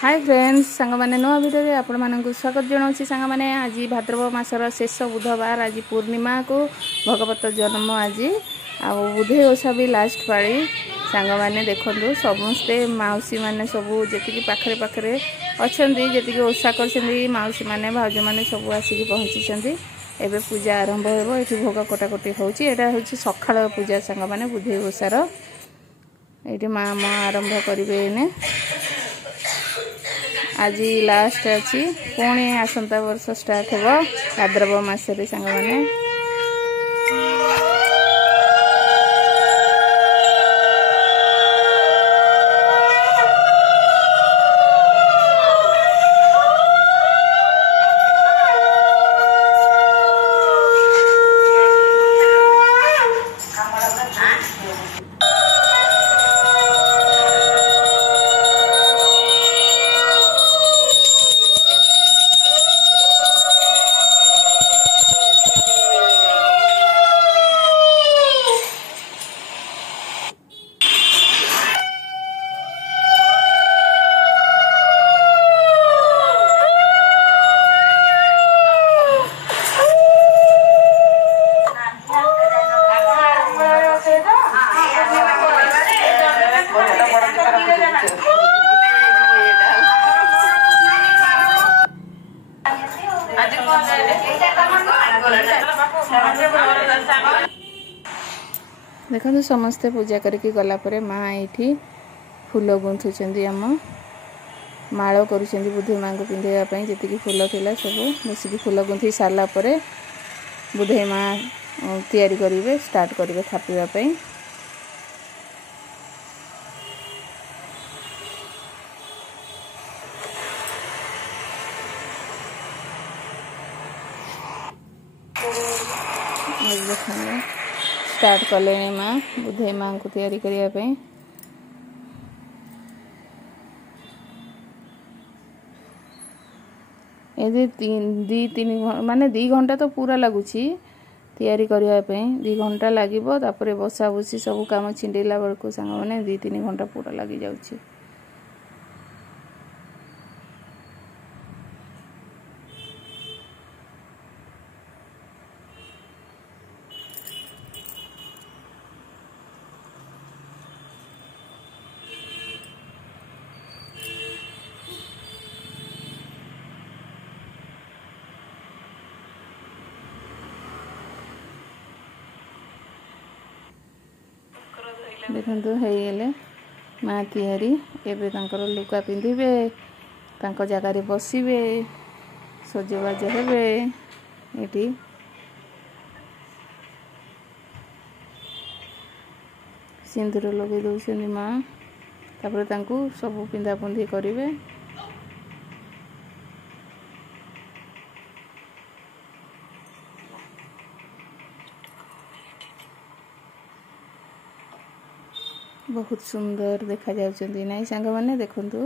Hi friends सांग मैंने नुआ भिडियो रे आपण मानक स्वागत जनाऊँ सांग मैंने आज भाद्रव मासर शेष बुधवार आज पूर्णिमा को भगवत जन्म आज आ बुधे ओषा भी लास्ट पाली सांग मैंने देखु समस्ते मौसी मैंने सब जी पाखे पाखे अच्छा जी ओषा कर मौसी मैंने भाज मैंने सब आसिक पहुँची एवं पूजा आरंभ हो ये भोग कटाकटी होता सकाळ पूजा सांग मैंने बुधे ओषार ये माँ माँ आरंभ करेंगे आज लास्ट अच्छी पुणी आसंता वर्ष स्टार्ट हो भाद्रव मासरे सांग माने देखो समस्ते पूजा करके गलापर माँ ये फूल गुंथुंट आम माल कर बुधे माँ को पिंधाई जी फूल थिला सब मिसिक फूल गुंथी सारापर बुधे माँ तैयारी करेंगे स्टार्ट करेंगे थापिवाई स्टार्ट कले माँ बुधे माँ को तैयारी करने ये दी तीन माने 2 घंटा तो पूरा लगुच तैयारी करने 2 घंटा लगे बसा बसी सब कम छिंडेला बेलू सांग मैंने 2-3 घंटा पूरा लगी जाऊँगी देखो होगले माँ तैयारी एवं लुगा पिंधे जगार बसवे सजबाज हे ये सिंदूर लगे दौरान माँ तापर सब पिंधा पुंधी करेंगे बहुत सुंदर देखा जाउछन्ती नाई सांग माने देखंतु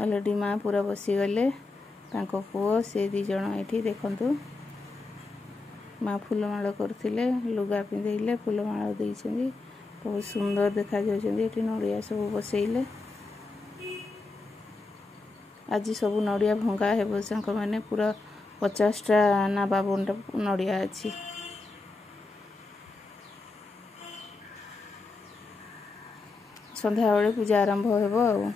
ऑलरेडी माँ पूरा बसी गले तांको पुओ से 2 जण एठी देखंतु माँ फूलमाल करथिले लुगा पिंधेइले फूलमाल देइछन्ती बहुत सुंदर देखा जाउछन्ती एठी नड़िया सब बसैले आज सब नड़िया भंगा हेबो सांग माने पूरा 50टा ना 52टा नड़िया अछि संध्या बेले पूजा आरंभ हो।